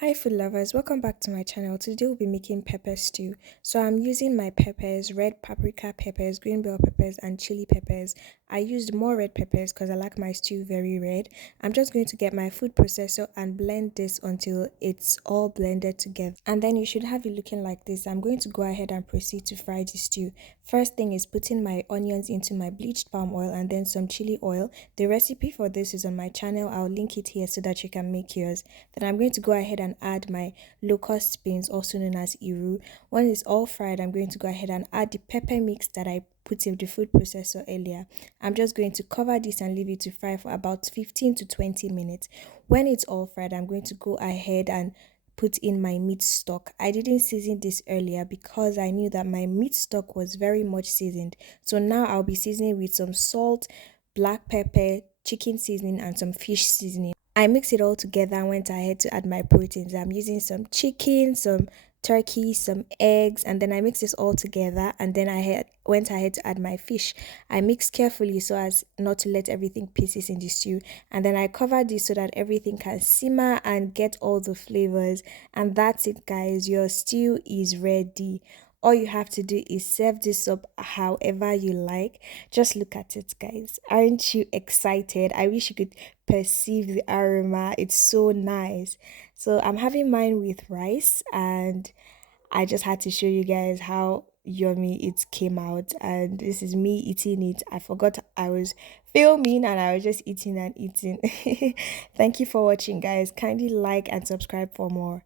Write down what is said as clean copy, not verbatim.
Hi food lovers, welcome back to my channel. Today we'll be making pepper stew. So I'm using my peppers, red paprika peppers, green bell peppers and chili peppers. I used more red peppers because I like my stew very red. I'm just going to get my food processor and blend this until it's all blended together. And then you should have it looking like this. I'm going to go ahead and proceed to fry the stew. First thing is putting my onions into my bleached palm oil and then some chili oil. The recipe for this is on my channel. I'll link it here so that you can make yours. Then I'm going to go ahead and add my locust beans, also known as iru. When it's all fried, I'm going to go ahead and add the pepper mix that I put in the food processor earlier. I'm just going to cover this and leave it to fry for about 15 to 20 minutes. When it's all fried, I'm going to go ahead and put in my meat stock. I didn't season this earlier because I knew that my meat stock was very much seasoned. So now I'll be seasoning with some salt, black pepper, chicken seasoning and some fish seasoning. I mixed it all together and went ahead to add my proteins. I'm using some chicken, some turkey, some eggs, and then I mixed this all together and then went ahead to add my fish. I mixed carefully so as not to let everything pieces in the stew, and then I covered this so that everything can simmer and get all the flavors. And that's it, guys. Your stew is ready. All you have to do is serve this up however you like. Just look at it, guys. Aren't you excited? I wish you could perceive the aroma. It's so nice. So I'm having mine with rice, and I just had to show you guys how yummy it came out. And this is me eating it. I forgot I was filming and I was just eating and eating. Thank you for watching, guys. Kindly like and subscribe for more.